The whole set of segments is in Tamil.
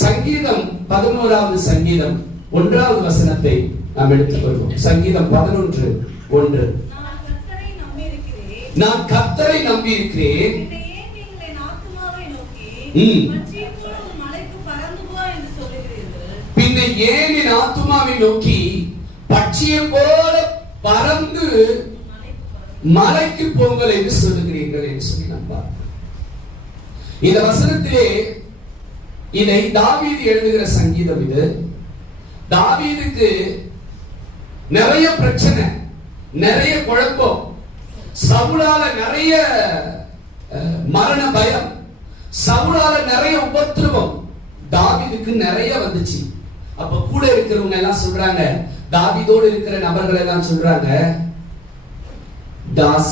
சங்கீதம் 11வது சங்கீதம் 1வது வசனத்தை நாம் எடுத்துக்கொள்வோம். சங்கீதம் 11:1. நான் கர்த்தரை நம்பி இருக்கிறேன். பின்ன ஏன் என் ஆத்துமாவை நோக்கி பட்சியை போல பறந்து மலைக்கு போங்கள் என்று சொல்லுகிறீர்கள் என்று சொல்லி நம்பார். இந்த வசனத்திலே இதை தாவீது எழுதுகிற சங்கீதம். இது தாவீதுக்கு நிறைய பிரச்சனை, நிறைய குழப்பம், சவுலால நிறைய மரண பயம், சவுலால நிறைய உபத்திரவம் தாவீதுக்கு நிறைய வந்துச்சு. அப்ப கூட இருக்கிறவங்க எல்லாம் சொல்றாங்க, தாவீதோடு இருக்கிற நபர்கள் எல்லாம் சொல்றாங்க,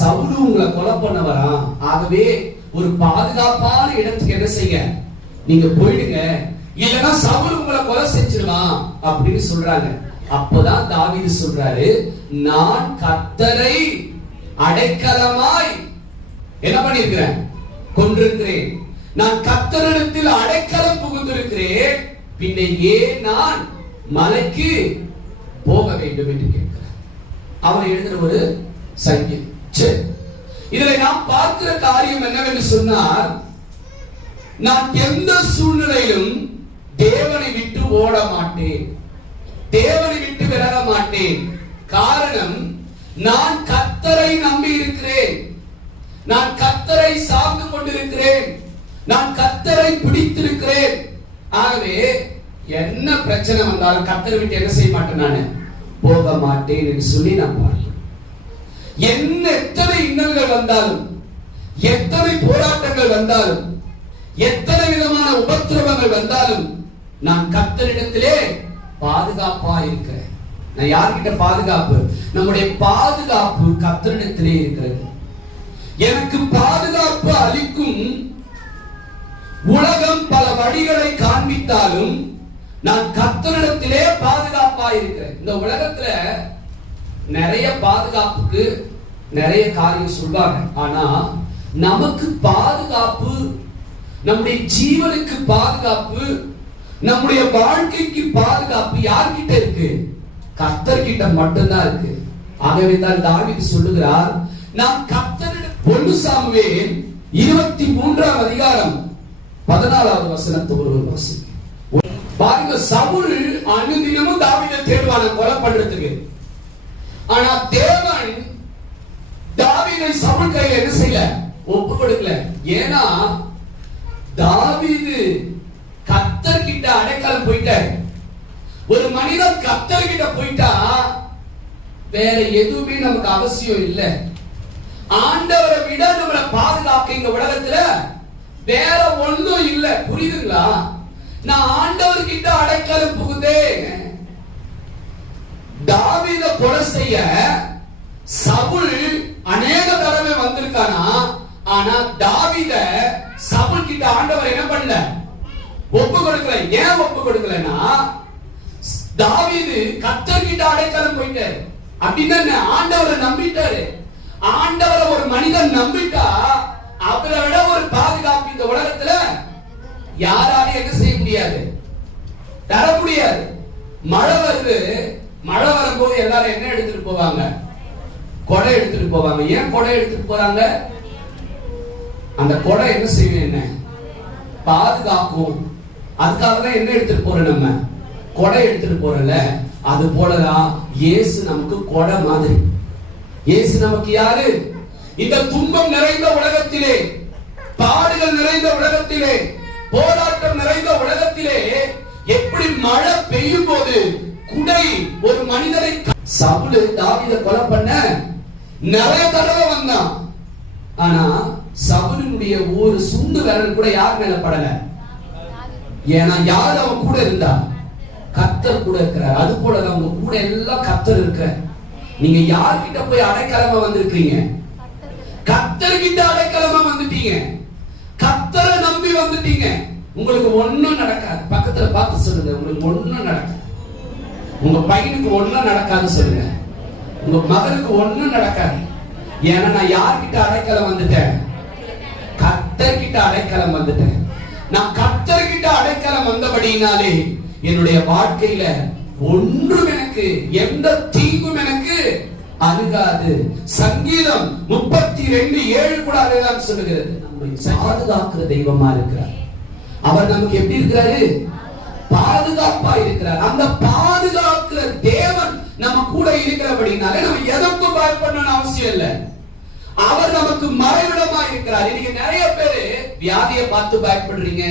சவுலு உங்களை கொலை பண்ண வரான், ஆகவே ஒரு பாதுகாப்பான இடத்துக்கு என்ன செய்ய, நீங்க போயிடுங்க, இல்லைன்னா சவுல் உங்களை கொலை செஞ்சிருவான் அப்படின்னு சொல்றாங்க. அப்பதான் தாவீது சொல்றாரு, நான் கர்த்தரை அடைக்கலமாய் என்ன பண்ணிருக்கிறேன், கொண்டிருக்கிறேன். நான் கர்த்தரிடத்தில் அடைக்கலம் புகுந்திருக்கிறேன், பின்ன ஏன் நான் மலைக்கு போக வேண்டும் என்று கேட்கிறார். அவர் எழுதுற ஒரு சங்கீதம். இதுல நாம் பார்க்கிற காரியம் என்னவென்று சொன்னார், நான் எந்த சூழ்நிலையிலும் தேவனை விட்டு ஓட மாட்டேன், தேவனை விட்டு விலக மாட்டேன். காரணம், நான் கர்த்தரை நம்பி இருக்கிறேன், நான் கர்த்தரை சார்ந்து கொண்டிருக்கிறேன், நான் கர்த்தரை பிடித்திருக்கிறேன். ஆகவே என்ன பிரச்சனை வந்தாலும் கர்த்தரை விட்டு என்ன செய்ய மாட்டேன், நான் போக மாட்டேன் என்று சொல்லி நான் பாருங்க. என்ன எத்தனை இன்னல்கள் வந்தாலும், எத்தனை போராட்டங்கள் வந்தாலும், எத்தனை விதமான உபத்திரவங்கள் வந்தாலும், நான் கர்த்தரிடத்திலே பாதுகாப்பா இருக்கிறேன். நான் யார்கிட்ட பாதுகாப்பு? நம்முடைய பாதுகாப்பு கர்த்தரிடத்திலே இருக்கிறது. எனக்கு பாதுகாப்பு அளிக்கும் உலகம் பல வழிகளை காண்பித்தாலும் நான் கர்த்தரிடத்திலே பாதுகாப்பா இருக்கிறேன். இந்த உலகத்துல நிறைய பாதுகாப்புக்கு நிறைய காரியம் சொல்வாங்க. ஆனா நமக்கு பாதுகாப்பு, நம்முடைய ஜீவனுக்கு பாதுகாப்பு, நம்முடைய வாழ்க்கைக்கு பாதுகாப்பு யார்கிட்ட இருக்கு? கர்த்தர்கிட்ட மட்டும்தான் இருக்கு. ஆகவே தான் தாவீது சொல்லுகிறார், நான் கர்த்தரிடம். 1 சாமுவேல் 23ஆம் அதிகாரம் 14வது வசனத்தை ஒருவர் வாசிங்க. பாருங்க, சவுல் அனுதினமும் தாவீதை தேடுவான கொலை பண்றதுக்கு. ஆனா தேவன் தாவீதை சவுல் கையில என்ன செய்யல, ஒப்பு கொடுக்கல. ஏன்னா தாவீது கர்த்தர் கிட்ட அடைக்கலம் போயிட்டார். ஒரு மனிதன் கர்த்தர் கிட்ட போயிட்டா வேற எதுவுமே நமக்கு அவசியம் இல்லை. ஆண்டவரை விட நம்மளை பாதுகாக்க இந்த உலகத்துல வேற ஒன்றும் இல்லை. புரியுதுங்களா? நான் ஆண்டவர் கிட்ட அடைக்கலம் புகுந்தேன். தாவீதை கொலை செய்ய சவுல் அநேக தடவை வந்திருக்கானா, ஆனா தாவீத சவுல் கிட்ட ஆண்டவர் என்ன பண்ணல, ஒப்பு கொடுக்கல. ஏன் ஒப்பு கொடுக்கலன்னா, தாவீது கர்த்தர் கிட்ட அடைக்கலம் போயிட்டாரு. அப்படின்னா ஆண்டவரை நம்பிட்டாரு. ஆண்டவரை ஒரு மனிதன் நம்பிட்டா அவரை விட ஒரு பாதுகாப்பு இந்த உலகத்துல யாராலையும் என்ன செய்ய முடியாது, தர முடியாது. மழை வருது, மழை வரும்போது எல்லாரும் என்ன எடுத்துட்டு போவாங்க, கொடை எடுத்துட்டு போவாங்க. ஏன் கொடை எடுத்துட்டு போறாங்க? அந்த கொடை என்ன செய்யும், என்ன பாதுகாக்கும். அதுக்காக தான் என்ன எடுத்துட்டு போறோம், நம்ம கொடை எடுத்துட்டு போறோம்ல. அது போலதான் இயேசு நமக்கு கொடை மாதிரி. இயேசு நமக்கு யாரு? இந்த துன்பம் நிறைந்த உலகத்திலே, பாடுகள் நிறைந்த உலகத்திலே, போராட்டம் நிறைந்த உலகத்திலே எப்படி மழை பெய்யும் போது குடை ஒரு மனிதனை. சவுல் தாவீதை கொலை பண்ண நிறைய தடவை வந்தான். ஆனா சவுலினுடைய ஒரு சுண்டு விரல் கூட யார் மேல படல. ஏன்னா யார் அவன் கூட இருந்தா? கர்த்தர் கூட இருக்கிறார். அது போல அவங்க கூட எல்லாம் கர்த்தர் இருக்கிற. நீங்க யார்கிட்ட போய் அடைக்கலமா வந்திருக்கீங்க? கர்த்தர் கிட்ட அடைக்கலமா வந்துட்டீங்க. கர்த்தரை நம்பி வந்துட்டீங்க. உங்களுக்கு ஒண்ணும் நடக்காது. பக்கத்துல பார்த்து சொல்லுங்க, உங்களுக்கு ஒண்ணும் நடக்காது. உங்க பையனுக்கு ஒண்ணும் நடக்காது சொல்லுங்க. உங்க மகனுக்கு ஒண்ணும் நடக்காது. ஏன்னா நான் யார்கிட்ட அடைக்கலம் வந்துட்டேன்? கர்த்தர் கிட்ட அடைக்கலம் வந்துட்டேன். நான் கர்த்தர்கிட்ட அடைக்கலம் வந்தபடியினாலே என்னுடைய வாழ்க்கையில ஒன்றும் எனக்கு எந்த தீங்கும் எனக்கு அணுகாது. சங்கீதம் 32:7 கூட அதைதான் சொல்லுகிறது. நம்மை பாதுகாக்கிற தெய்வமா இருக்கிறார். அவர் நமக்கு எப்படி இருக்கிறாரு? பாதுகாப்பா இருக்கிறார். அந்த பாதுகாக்கிற தேவன் நம்ம கூட இருக்கிறபடினாலே நம்ம எதற்கும் பயப்படணும்னு அவசியம் இல்லை. அவர் நமக்கு மறைவிடமா இருக்கிறார். இன்னைக்கு நிறைய பேரு வியாதியை பார்த்து பயப்படுறீங்க,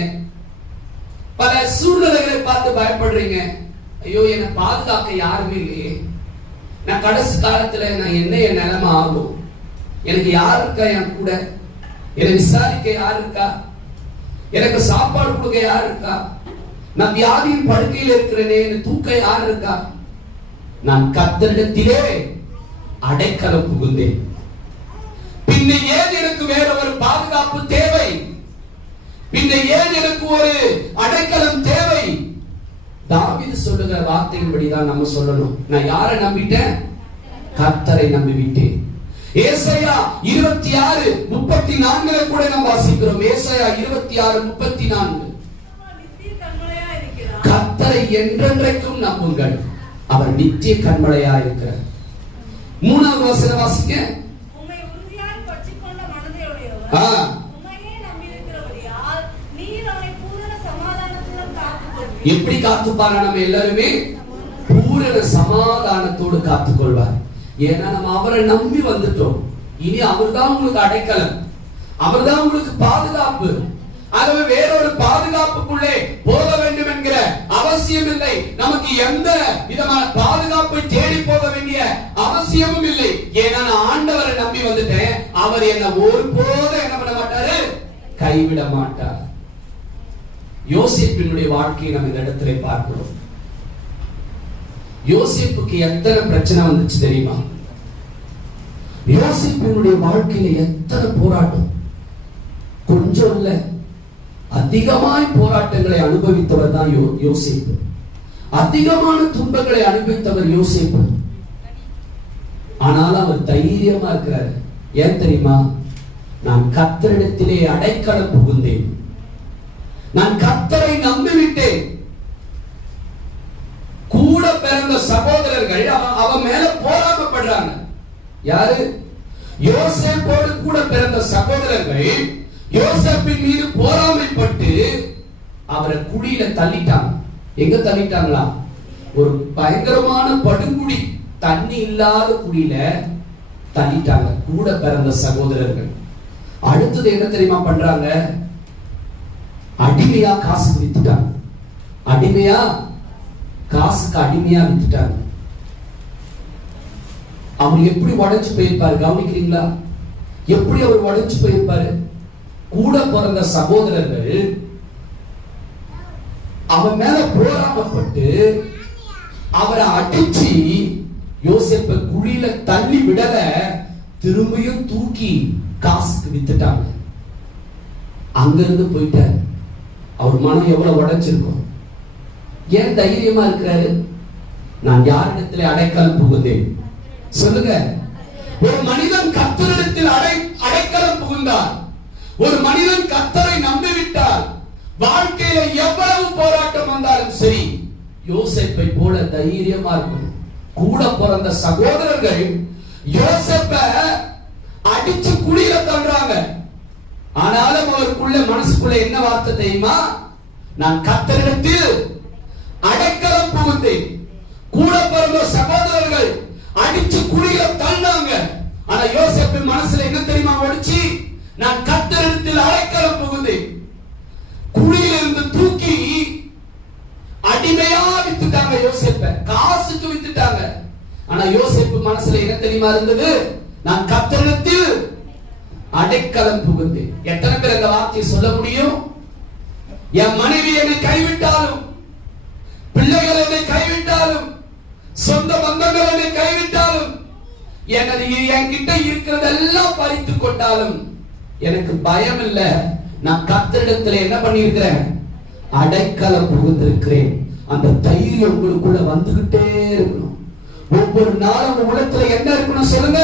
பல சூழ்நிலைகளை பார்த்து பயப்படுறீங்க. ஐயோ, என்னை பாதுகாக்க யாருமே இல்லையே, நான் கடைசி காலத்துல நான் என்ன என் நிலைமை ஆகும், எனக்கு யார் இருக்கா என் கூட, என்னை விசாரிக்க யார் இருக்கா, எனக்கு சாப்பாடு கொடுக்க யார் இருக்கா, நான் வியாதியின் படுக்கையில் இருக்கிறேனே, தூக்க யார் இருக்கா. நான் கர்த்தரிடத்திலே அடைக்கலம் புகுந்தேன். பின்ன ஏன் எனக்கு வேற ஒரு பாதுகாப்பு தேவை? பின்ன ஏன் எனக்கு ஒரு அடைக்கலம் தேவை? தாவீது சொல்லுகிற வார்த்தையின்படிதான் நம்ம சொல்லணும். நான் யாரை நம்பிட்டேன்? கர்த்தரை நம்பிவிட்டேன். ஏசாயா 26:34 கூட நாம் வாசிக்கிறோம். ஏசாயா 26:34, கர்த்தரை என்றென்றைக்கும் நம்புங்கள், அவர் நித்திய கண்மலையா இருக்கிறார். 3வது வசனம் வாசிக்க, எப்படி காத்துப்பாரா? நம்ம எல்லாருமே பூரண சமாதானத்தோடு காத்துக்கொள்வார். ஏன்னா நம்ம அவரை நம்பி வந்துட்டோம். இனி அவர்தான் உங்களுக்கு அடைக்கலம், அவர்தான் உங்களுக்கு பாதுகாப்பு. ஆகவே வேறொரு பாதுகாப்புக்குள்ளே போக வேண்டும் என்கிற அவசியம் இல்லை. நமக்கு எந்த விதமான பாதுகாப்பை தேடி போக வேண்டிய அவசியமும் இல்லை. ஏன்னா நான் ஆண்டவரை நம்பி வந்துட்டேன். அவர் என்ன ஒருபோதும் என்ன பண்ண மாட்டாரு, கைவிட மாட்டார். யோசேப்பினுடைய வாழ்க்கையை நம்ம இந்த இடத்துல பார்க்கிறோம். யோசேப்புக்கு எத்தனை பிரச்சனை வந்துச்சு தெரியுமா? யோசேப்பினுடைய வாழ்க்கையில எத்தனை போராட்டம், கொஞ்சம் இல்ல, அதிகமாய் போராட்டங்களை அனுபவித்தவர் தான் யோசேப்பு. அதிகமான துன்பங்களை அனுபவித்தவர் யோசேப்பு. ஆனால் அவர் தைரியமா இருக்கிறார். ஏன் தெரியுமா? நான் கர்த்தரிடத்திலே அடைக்கலம் புகுந்தேன், நான் கர்த்தரை நம்பிவிட்டேன். கூட பிறந்த சகோதரர்கள் அவன் மேல போராடப்படுறாங்க. யாரு? யோசேப்போடு கூட பிறந்த சகோதரர்கள் யோசேப்பின் மீது போராமைப்பட்டு அவரை குழியில தள்ளிட்டாங்க. எங்க தள்ளிட்டாங்களா? ஒரு பயங்கரமான படுகுழி, தண்ணி இல்லாத குழியில தள்ளிட்டாங்க கூட பிறந்த சகோதரர்கள். அடுத்தது என்ன தெரியுமா பண்றாங்க? அடிமையா காசு வித்துட்டாங்க. அடிமையா காசுக்கு அடிமையா வித்துட்டாங்க. அவர் எப்படி உடைச்சு போயிருப்பாரு கவனிக்கிறீங்களா? எப்படி அவர் உடைச்சு போயிருப்பாரு? கூட பிறந்த சகோதரர்கள் அவன் மேல போராடப்பட்டு அவரை அடிச்சு யோசேப்பை குழியில தள்ளி விடல, திரும்பியும் தூக்கி காசுக்கு வித்துட்டாங்க. அங்கிருந்து போயிட்டார். அவர் மனம் எவ்வளவு உடைச்சிருக்கும். ஏன் தைரியமா இருக்கிறாரு? நான் யாரிடத்தில் அடைக்கலம் புகுந்தேன்? சொல்லுங்க. ஒரு மனிதன் கர்த்தரிடத்தில் அடைக்கலம் புகுந்தார், ஒரு மனிதன் கர்த்தரை நம்பிவிட்டார், வாழ்க்கையில எவ்வளவு போராட்டம் வந்தாலும் சரி யோசேப்பை போல தைரியமா இருக்கணும். கூட பிறந்த சகோதரர்கள் யோசேப்பை அடிச்சு குழியில தள்ளுறாங்க. ஆனாலும் அவருக்குள்ள மனசுக்குள்ள என்ன வார்த்தை தெரியுமா? நான் கர்த்தரிடத்தில் அடைக்கலம் புகுந்தேன். கூட பிறந்த சகோதரர்கள் அடிச்சு குழியில தள்ளாங்க. ஆனா யோசேப்பின் மனசுல என்ன தெரியுமா ஓடிச்சு? நான் கர்த்தரிடத்தில் அடைக்கலம் புகுந்தேன். குழியில இருந்து தூக்கி அடிமையா வித்துட்டாங்க யோசேப்பை, காசுக்கு வித்துட்டாங்க. ஆனா யோசேப்பு மனசுல என்ன தெரியுமா இருந்தது? நான் கர்த்தரிடத்தில் அடைக்கலம் புகுந்தேன். எத்தனை பேர் அந்த வார்த்தையை சொல்ல முடியும்? என் மனைவி என்னை கைவிட்டாலும், பிள்ளைகள் என்னை கைவிட்டாலும், சொந்த பந்தங்கள் என்னை கைவிட்டாலும், என்கிட்ட இருக்கிறதெல்லாம் பறித்து கொண்டாலும் எனக்கு பயம் இல்லை. நான் கர்த்தரிடத்துல என்ன பண்ணியிருக்கிறேன்? அடைக்கலம் புகுந்திருக்கிறேன். அந்த தைரியம் உங்களுக்குள்ள வந்துகிட்டே இருக்கணும். ஒவ்வொரு நாளும் உள்ளத்துல என்ன இருக்கணும் சொல்லுங்க?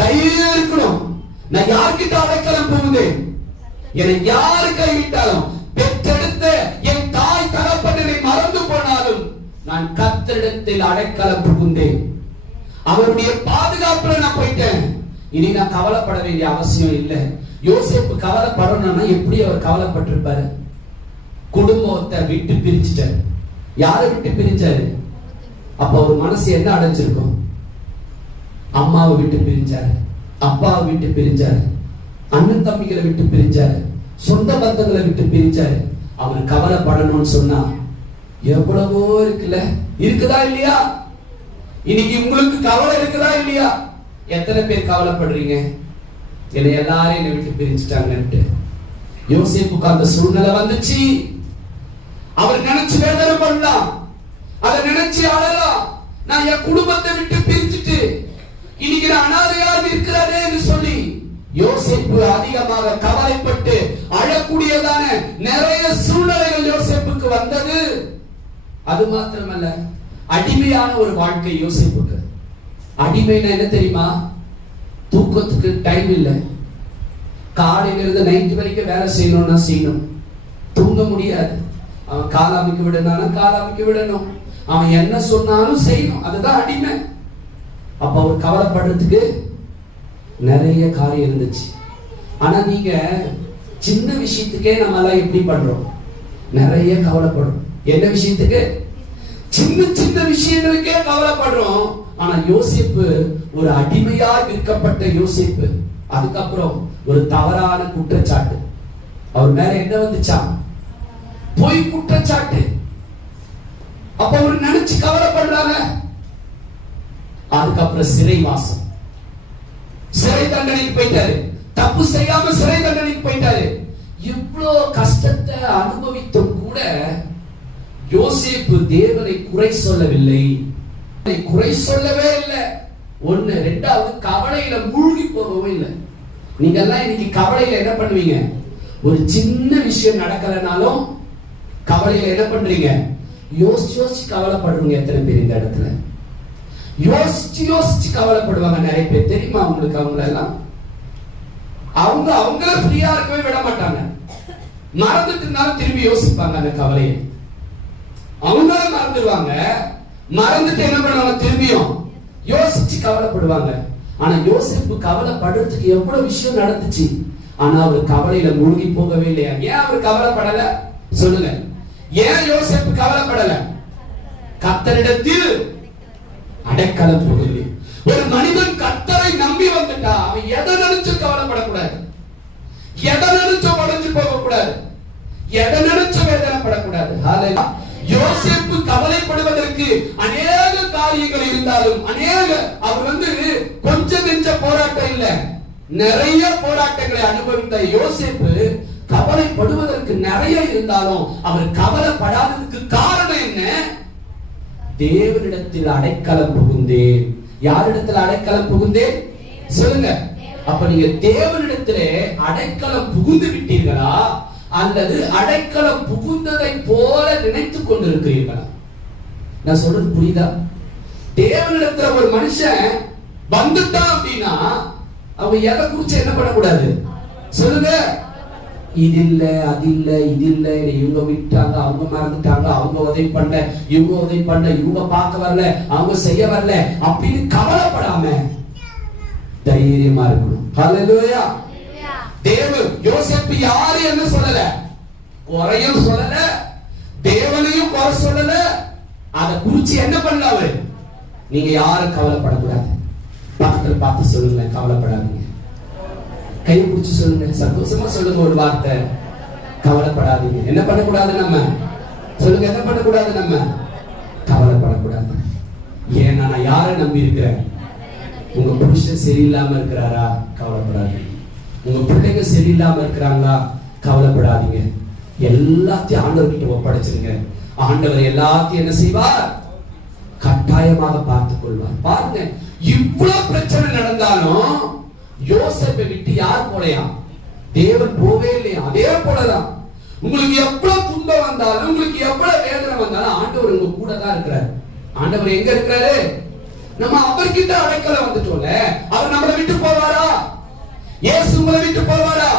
தைரியம் இருக்கணும். நான் யார்கிட்ட அடைக்கலம் புகுந்தேன்? என்னை யாரு கைவிட்டாலும், பெற்றெடுத்த என் தாய் தகப்பனை மறந்து போனாலும் நான் கர்த்தரிடத்தில் அடைக்கலம் புகுந்தேன். அவருடைய பாதுகாப்புல நான் போயிட்டேன். இனி நான் கவலைப்பட வேண்டிய அவசியம் இல்லை. யோசேப்பு கவலைப்படணும்னா எப்படி அவர் கவலைப்பட்டிருப்பாரு? குடும்பத்தை விட்டு பிரிச்சுட்டாரு. யாரை விட்டு பிரிச்சாரு? அப்ப ஒரு மனசு என்ன அடைஞ்சிருக்கும்? அம்மாவை விட்டு பிரிஞ்சாரு, அப்பாவை விட்டு பிரிஞ்சாரு, அண்ணன் தம்பிகளை விட்டு பிரிஞ்சாரு, சொந்த பந்தங்களை விட்டு பிரிஞ்சாரு. அவர் கவலைப்படணும்னு சொன்னா எவ்வளவோ இருக்குல்ல, இருக்குதா இல்லையா? இன்னைக்கு உங்களுக்கு கவலை இருக்குதா இல்லையா? எத்தனை பேர் கவலைப்படுறீங்க? என்னை எல்லாரும் என்னை விட்டு பிரிஞ்சுட்டாங்கன்ட்டு. யோசேப்புக்கு அந்த சூழ்நிலை வந்துச்சு. அவர் நினைச்சு வேதனை பண்ணலாம், அதை நினைச்சு அழலாம். நான் என் குடும்பத்தை விட்டு பிரிச்சுட்டு இன்னைக்கு நான் அனாதையாக இருக்கிறேன்னு சொல்லி யோசேப்பு அதிகமாக கவலைப்பட்டு அழக்கூடியதான நிறைய சூழ்நிலைகள் யோசேப்புக்கு வந்தது. அது மாத்திரமல்ல, அடிமையான ஒரு வாழ்க்கை யோசேப்புக்கு. அடிமைனா என்ன தெரியுமா? தூக்கத்துக்கு டைம் இல்லை. காலையில இருந்து நைட்டு வரைக்கும் வேலை செய்யணும்னா செய்யணும், தூங்க முடியாது. அவன் கால் அமைக்க விடணும், கால் அமைக்க விடணும், அவன் என்ன சொன்னாலும் செய்யணும். அதுதான் அடிமை. அப்ப அவர் கவலைப்படுறதுக்கு நிறைய காரியம் இருந்துச்சு. ஆனா நீங்க சின்ன விஷயத்துக்கே நம்ம எல்லாம் எப்படி பண்றோம்? நிறைய கவலைப்படுறோம். என்ன விஷயத்துக்கு? சின்ன சின்ன விஷயங்களுக்கே கவலைப்படுறோம். ஆனா யோசேப்பு ஒரு அடிமையா விற்கப்பட்ட யோசேப்பு. அதுக்கப்புறம் ஒரு தவறான குற்றச்சாட்டு அவர் மேல என்ன வந்துச்சா? பொய் குற்றச்சாட்டு. அப்ப அவர் நினைச்சு கவலைப்படுறாங்க. அதுக்கப்புறம் சிறை வாசம், சிறை தண்டனைக்கு போயிட்டாரு. தப்பு செய்யாம சிறை தண்டனைக்கு போயிட்டாரு. இவ்வளவு கஷ்டத்தை அனுபவித்தும் கூட யோசேப்பு தேவனை குறை சொல்லவில்லை, குறை சொல்லவே இல்லை. ஒண்ணு. ரெண்டாவது, கவலையில மூழ்கி போகவும் இல்லை. நீங்க எல்லாம் இன்னைக்கு கவலையில என்ன பண்ணுவீங்க? ஒரு சின்ன விஷயம் நடக்கலனாலும் கவலையில என்ன பண்றீங்க? யோசிச்சு யோசிச்சு கவலைப்படுறீங்க. எத்தனை பேர் இந்த இடத்துல யோசிச்சு யோசிச்சு கவலைப்படுவாங்க? நிறைய பேர் தெரியுமா உங்களுக்கு? அவங்க எல்லாம் அவங்கள ஃப்ரீயா இருக்கவே விட மாட்டாங்க. மறந்துட்டு இருந்தாலும் திரும்பி யோசிப்பாங்க அந்த கவலையை. அவங்கள மறந்துடுவாங்க. மறந்துட்டு என்ன பண்ணுவாங்க? திரும்பியும் யோசிச்சு கவலைப்படுவாங்க. ஆனா யோசிப்பு கவலைப்படுறதுக்கு எவ்வளவு விஷயம் நடந்துச்சு. ஆனா அவர் கவலையில மூழ்கி போகவே இல்லையா? ஏன் அவர் கவலைப்படல? சொல்லுங்க. ஏன் யோசிப்பு கவலைப்படல? கர்த்தரிடத்தில் அடைக்கலம் புகுந்து. ஒரு மனிதன் கர்த்தரை நம்பி வந்துட்டா அவன் எதை நினைச்சு கவலைப்படக்கூடாது, எதை நினைச்சு உடைஞ்சு போக கூடாது, எதை நினைச்சு வேதனைப்படக்கூடாது. யோசேப்பு கவலைப்படுவதற்கு அநேக காரியங்கள் இருந்தாலும், அவர் கொஞ்சம் நெஞ்ச போராட்டம் இல்ல, நிறைய போராட்டங்களை அனுபவித்த யோசேப்பு கவலைப்படுவதற்கு நிறைய இருந்தாலும் அவர் கவலைப்படாததுக்கு காரணம் என்ன? தேவனிடத்தில் அடைக்கலம் புகுந்தேன். யாரிடத்தில் அடைக்கலம் புகுந்தேன்? சொல்லுங்க. அப்ப நீங்க தேவனிடத்திலே அடைக்கலம் புகுந்து விட்டீர்களா, அல்லது அடைக்கலம் புகுந்ததை போல நினைத்துக் கொண்டிருக்கிறீர்களா? நான் சொல்றது புரியுதா? தேவனிடத்துல ஒரு மனுஷன் வந்துட்டான் அப்படின்னா அவங்க எதை குறிச்சு என்ன பண்ணக்கூடாது? சொல்லுங்க. இது இல்ல, அது இல்ல, இது இல்ல, இவங்க விட்டாங்க, அவங்க மறந்துட்டாங்க, அவங்க உதவி பண்ணல, இவங்க உதவி பண்ணல, இவங்க பார்க்க வரல, அவங்க செய்ய வரல அப்படின்னு கவலைப்படாம தைரியமா இருக்கணும். ஹல்லேலூயா. தேவன் யோசேப்பு யாரு என்ன சொல்லல, குறையும் சொல்லல, தேவனையும் குறை சொல்லல. அதை குறிச்சு என்ன பண்ணல அவரு? நீங்க யாரும் கவலைப்படக்கூடாது. பக்கத்துல பார்த்து சொல்லுங்க, கவலைப்படாதீங்க. கை பிடிச்சு சொல்லுங்க, சந்தோஷமா சொல்லுங்க ஒரு வார்த்தை, கவலைப்படாதீங்க. என்ன பண்ணக்கூடாது நம்ம? சொல்லுங்க, என்ன பண்ணக்கூடாது நம்ம? கவலைப்படக்கூடாது. ஏன்னா நான் யாரை நம்பி இருக்கிறேன்? உங்க புருஷன் சரியில்லாம இருக்கிறாரா? கவலைப்படாதீங்க. உங்க பிள்ளைங்க சரியில்லாம இருக்கிறாங்களா? கவலைப்படாதீங்க. எல்லாத்தையும் ஆண்டவர்கிட்ட ஒப்படைச்சிருங்க. ஆண்டவர் எல்லாத்தையும் என்ன செய்வார்? கட்டாயமாக பார்த்துக் கொள்வார். பாருங்க, இவ்வளவு பிரச்சனை நடந்தாலும் யோசேப்பை விட்டு யார் போலையா? தேவன் போவே இல்லையா? அதே போலதான் உங்களுக்கு எவ்வளவு துன்பம் வந்தாலும், உங்களுக்கு எவ்வளவு வேதனை வந்தாலும் ஆண்டவர் உங்க கூட தான் இருக்கிறார். ஆண்டவர் எங்க இருக்கிறாரு? நம்ம அவர்கிட்ட அடைக்கலம் வந்துட்டோம்ல. அவர் நம்மளை விட்டு போவாரா? இயேசு உங்களை விட்டு போவாரா?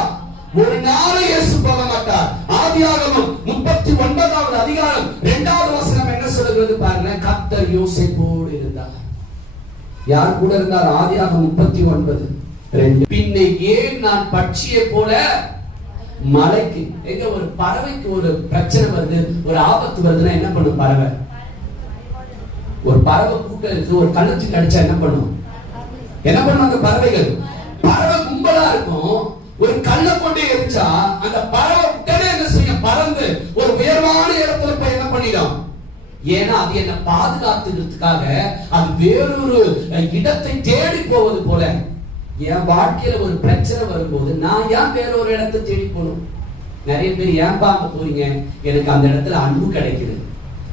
ஒரு நாள் இயேசு போக மாட்டார். ஆதியாகமம் 39வது அதிகாரம் 2வது வசனம் என்ன சொல்கிறது பாருங்க. கர்த்தர் யோசேப்போடு இருந்தார். யார் கூட இருந்தார்? ஆதியாகமம் 39:2. பின்ன ஏன் நான் பட்சியை போல மலைக்கு, எங்க ஒரு பறவைக்கு ஒரு பிரச்சனை வருது, ஒரு ஆபத்து வருதுன்னா என்ன பண்ணும் பறவை? ஒரு பறவை கூட்டம் இருக்கு, ஒரு கழுத்துக்கு அடிச்சா என்ன பண்ணும்? என்ன பண்ணுவாங்க பறவைகள்? பறவை கும்பலா இருக்கும், ஒரு கல்லை கொண்டு எரிச்சா அந்த பறவை உடனே என்ன செய்யும்? பறந்து ஒரு உயர்வான இடத்துல போய் என்ன பண்ணிடும்? ஏன்னா அது என்ன பாதுகாத்துக்கிறதுக்காக அது வேறொரு இடத்தை தேடி போவது போல. என் வாழ்க்கையில ஒரு பிரச்சனை வரும்போது நான் ஏன் வேறொரு இடத்தை தேடி போகணும்? நிறைய பேர் ஏன்பா அங்க போறீங்க? எனக்கு அந்த இடத்துல அன்பு கிடைக்குது,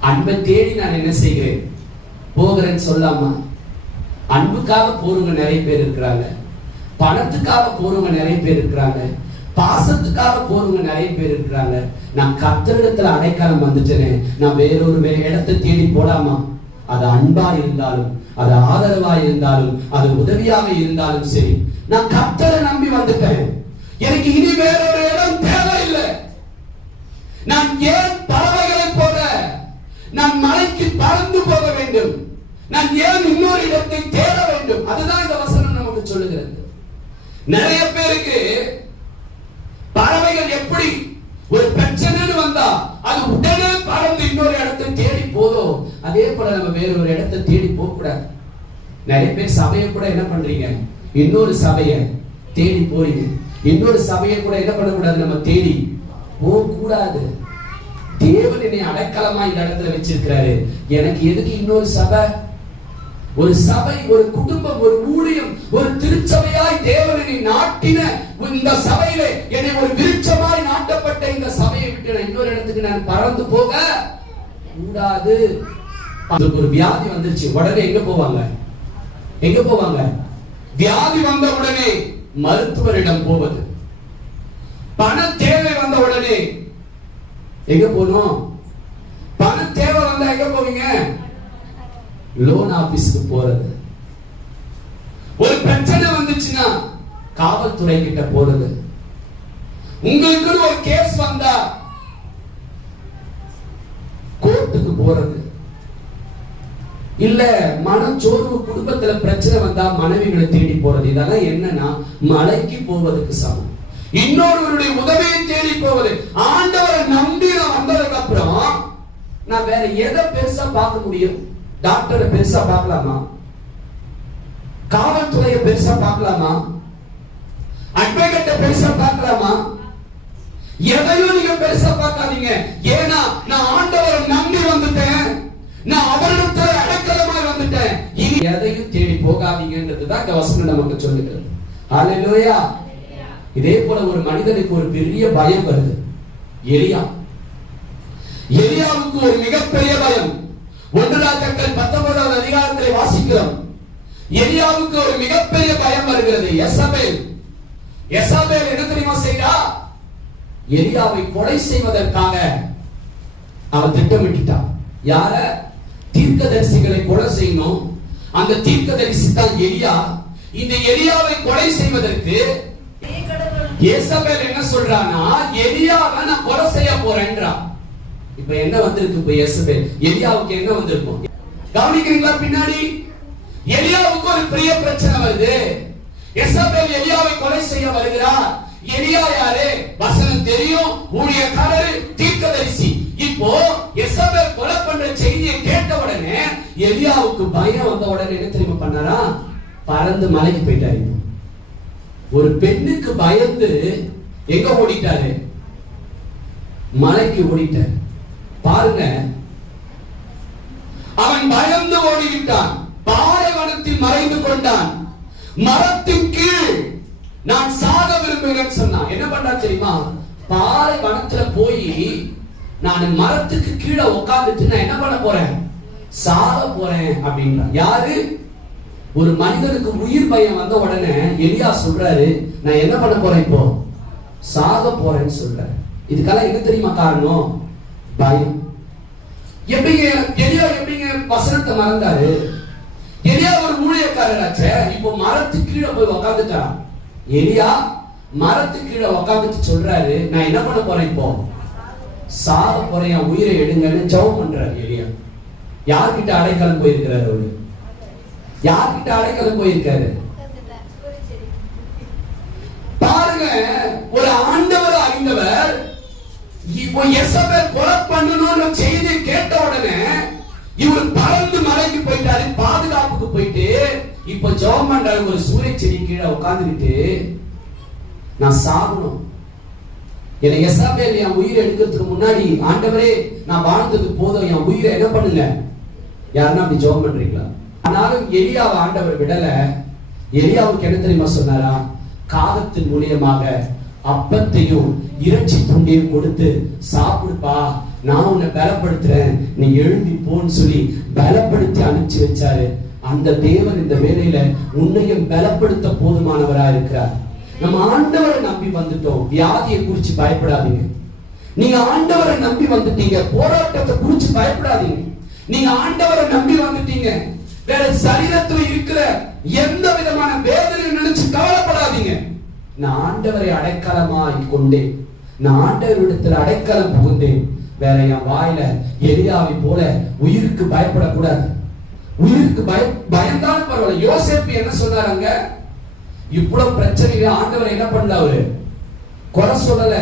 அன்பை தேடி நான் என்ன செய்கிறேன் போகிறேன்னு சொல்லாமா? அன்புக்காக போறவங்க நிறைய பேர் இருக்கிறாங்க, பணத்துக்காக போறவங்க நிறைய பேர் இருக்கிறாங்க, பாசத்துக்காக போறவங்க நிறைய பேர் இருக்கிறாங்க. நான் கர்த்தரிடத்துல அடைக்கலம் வந்துட்டேனே, நான் வேறொரு இடத்தை தேடி போடாமா? அது அன்பா இருந்தாலும், அது ஆதரவா இருந்தாலும், அது உதவியாக இருந்தாலும் சரி, நான் கர்த்தரை நம்பி வந்துட்டேன். எனக்கு இனி வேறொரு இடம் தேவையில்லை. நான் ஏன் பறவைகளை போல நான் மலைக்கு பறந்து போக வேண்டும்? நான் ஏன் இன்னொரு இடத்தை தேட வேண்டும்? அதுதான் இந்த வசனம் நமக்கு சொல்லுகிறது. நிறைய பேருக்கு பறவைகள் எப்படி ஒரு பிரச்சனைன்னு வந்தா அது உடனே பறந்து இன்னொரு இடத்தை தேடி போதோ, அதே போல நம்ம வேறொரு இடத்தை தேடி போக கூடாது. நிறைய பேர் சபையை கூட என்ன பண்றீங்க? இன்னொரு சபையை தேடி போறீங்க. இன்னொரு சபையை கூட என்ன பண்ணக்கூடாது? நம்ம தேடி போக கூடாது. தேவன் என்னை அடைக்கலமா இந்த இடத்துல வச்சிருக்கிறாரு, எனக்கு எதுக்கு இன்னொரு சபை? ஒரு சபை, ஒரு குடும்பம், ஒரு ஊழியம், ஒரு திருச்சபையாய் தேவனை நாட்டின இந்த சபையிலே என்னை ஒரு விருட்சமாய் நாட்டப்பட்ட இந்த சபையை விட்டு நான் இன்னொரு இடத்துக்கு நான் பறந்து போக கூடாது. அதுக்கு ஒரு வியாதி வந்துருச்சு, உடனே எங்க போவாங்க? எங்க போவாங்க? வியாதி வந்த உடனே மருத்துவரிடம் போவது. பண தேவை வந்த உடனே எங்க போகணும்? பண தேவை வந்தா எங்க போவீங்க? லோன் ஆபீஸ்க்கு போறது. ஒரு பிரச்சனை வந்துச்சுன்னா காவல்துறை கிட்ட போறது. உங்களுக்கு ஒரு கேஸ் வந்தா கோர்ட்டுக்கு போறது. இல்ல மனச்சோர்வு, குடும்பத்துல பிரச்சனை வந்தா மனைவிகளை தேடி போறது. இதெல்லாம் என்னன்னா மலைக்கு போவதுக்கு சமம். இன்னொருவருடைய உதவியை தேடி போவது. ஆண்டவரை நம்பி நான் வந்ததுக்கு அப்புறம் நான் வேற எதை பெருசா பார்க்க முடியும்? டாக்டரை பெருசா பார்க்கலாமா? காவல்துறையை பெருசா பார்க்கலாமா? அட்வொகேட்டை பெருசா பார்க்கலாமா? எதையும் நீங்க பெருசா பார்க்காதீங்க. ஏன்னா நான் ஆண்டவரை நம்பி வந்துட்டேன், நான் அவரிடத்துல அடைக்கலமாய் வந்துட்டேன். இனி எதையும் தேடி போகாதீங்கன்றதுதான் இந்த வசனம் நமக்கு சொல்லுகிறது. ஹல்லேலூயா. இதே போல ஒரு மனிதனுக்கு ஒரு பெரிய பயம் வருது. எலியாவுக்கு ஒரு மிகப்பெரிய பயம். 1 ராஜாக்கள் 19வது அதிகாரத்தில் வாசிக்கிறோம். எலியாவுக்கு ஒரு மிகப்பெரிய பயம் வருகிறது. எசபேல் என்ன தெரியுமா செய்றா? எலியாவை கொலை செய்வதற்காக அவன் திட்டமிட்டான். யார? தீர்க்கதரிசிகளை கொலை செய்யணும். அந்த தீர்க்கதரிசி தான் எலியா. இந்த எலியாவை கொலை செய்வதற்கு எசபேல் என்ன சொல்றானா, எலியாவை நான் கொலை செய்ய போறேன்றா. இப்ப என்ன வந்திருக்கு? இப்ப எசபேல் எலியாவுக்கு என்ன வந்திருக்கும் கவனிக்கிறீங்களா? பின்னாடி எலியாவுக்கு ஒரு பெரிய பிரச்சனை வருது. எசபேல் எலியாவை கொலை செய்ய வருகிறார். எலியா யாரு? வசனம் தெரியும், ஊழியக்காரர், தீர்க்கதரிசி. இப்போ எசபேல் கொலை பண்ற செய்தியை கேட்ட உடனே எலியாவுக்கு பயம் வந்த உடனே என்ன தெரியுமா பண்ணாரா? பறந்து மலைக்கு போயிட்டாரு. ஒரு பெண்ணுக்கு பயந்து எங்க ஓடிட்டாரு? மலைக்கு ஓடிட்டார். பாருங்க, அவன் பயந்து ஓடிவிட்டான். பாலைவனத்தில் மறைந்து கொண்டான். மரத்தின் கீழ் நான் சாக விரும்புகிறேன்னு சொன்னான். என்ன பண்ணா தெரியுமா? பாலைவனத்துல போய் நான் மரத்துக்கு கீழே உட்கார்ந்துட்டு நான் என்ன பண்ண போறேன்? சாக போறேன் அப்படின்றான். யாரு? ஒரு மனிதனுக்கு உயிர் பயம் வந்த உடனே எலியா சொல்றாரு, நான் என்ன பண்ண போறேன்? இப்போ சாக போறேன்னு சொல்றாரு. இதுக்கெல்லாம் என்ன தெரியுமா காரணம்? பயம். எப்படிங்க எலியா எப்படிங்க வசனத்தை மறந்தாரு? எலியா ஒரு ஊழியக்காரராச்சே, இப்போ மரத்துக்கு கீழே போய் உட்கார்ந்துட்டான். எலியா மரத்துக்கு கீழே உட்காந்துட்டு சொல்றாரு, நான் என்ன பண்ண போறேன், இப்போ சாக போறேன், என் உயிரை எடுங்கன்னு ஜெபம் பண்றாரு எலியா. யார்கிட்ட அடைக்கலம் போயிருக்கிறாரு அவரு? யார்கிட்ட அடைக்கலம் போயிருக்காரு பாருங்க. ஒரு ஆண்டவர் அறிந்தவர் இப்போ எசபேல் கொலை பண்ணணும்னு செய்தி கேட்ட உடனே இவர் பறந்து மலைக்கு போயிட்டாரு, பாதுகாப்புக்கு போயிட்டு இப்ப ஜெபம் பண்றாரு. ஒரு சூரிய செடி கீழே உட்கார்ந்துக்கிட்டு, நான் சாகணும், என்னை எசபேல் என் உயிரை எடுக்கிறதுக்கு முன்னாடி ஆண்டவரே நான் வாழ்ந்தது போதும், என் உயிரை என்ன பண்ணுங்க. யாருன்னா அப்படி ஜெபம் பண்றீங்களா? ஆனாலும் எலியாவை ஆண்டவர் விடல. எலியாவுக்கு என்ன தெரியுமா சொன்னாரா? காகத்தின் மூலியமாக அப்பத்தையும் இறைச்சி துண்டையும் கொடுத்து சாப்பிடுப்பா, நான் உன்னை பலப்படுத்துறேன், நீ எழுதி போன்னு சொல்லி பலப்படுத்தி அனுப்பிச்சு வச்சாரு. அந்த தேவன் இந்த வேளையில உன்னையும் பலப்படுத்த போதுமானவரா இருக்கிறார். நம்ம ஆண்டவரை நம்பி வந்துட்டோம், வியாதியை குறிச்சு பயப்படாதீங்க. நீங்க ஆண்டவரை நம்பி வந்துட்டீங்க, போராட்டத்தை குறிச்சு பயப்படாதீங்க. நீங்க ஆண்டவரை நம்பி வந்துட்டீங்க, வேற சரீரத்தில் இருக்கிற எந்த விதமான வேதனை நினைச்சு கவலைப்படாதீங்க. நான் ஆண்டவரை அடைக்கலமாய் கொண்டேன், நான் ஆண்டவரிடத்தில் அடைக்கலம் புகுந்தேன். வேற என் வாயில எலியாவை போல உயிருக்கு பயப்படக்கூடாது. உயிருக்கு பயந்தாலும் பரவாயில்ல. யோசேப்பு என்ன சொன்னாங்க? இவ்வளவு பிரச்சனையில ஆண்டவர் என்ன பண்ணல, அவரு குறை சொல்லல,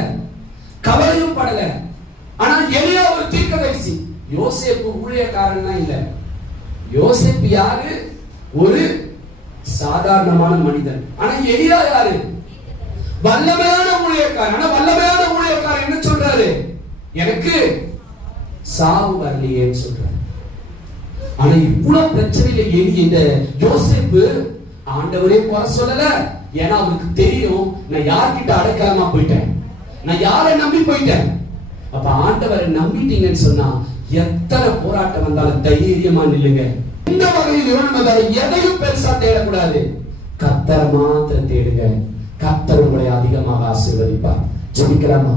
கவலையும் படல. ஆனா எலியா ஒரு தீர்க்கதரிசி. யோசேப்பு ஊழியக்காரன் இல்ல. யோசேப்பு யாரு? ஒரு சாதாரணமான மனிதன். ஆனா எலியா யாரு? வல்லமையான ஊழியக்காரன். ஆனா வல்லமையான ஊழியக்காரன் என்ன சொல்றாரு? எனக்கு சாவு வரலையேன்னு சொல்றாரு. ஆனா இவ்வளவு பிரச்சனையில இந்த யோசேப்பு ஆண்டவரே குறை சொல்லல. ஏன்னா அவருக்கு தெரியும், நான் யார்கிட்ட அடைக்கலமா போயிட்டேன், நான் யாரை நம்பி போயிட்டேன். அப்ப ஆண்டவரை நம்பிட்டீங்கன்னு சொன்னா எத்தனை போராட்டம் வந்தாலும் தைரியமா நில்லுங்க. இந்த வகையில் எதையும் பெருசா தேடக்கூடாது, கர்த்தரை மாத்திரம் தேடுங்க. கர்த்தர் உங்களை அதிகமாக ஆசீர்வதிப்பார். ஜெபிக்கலாமா?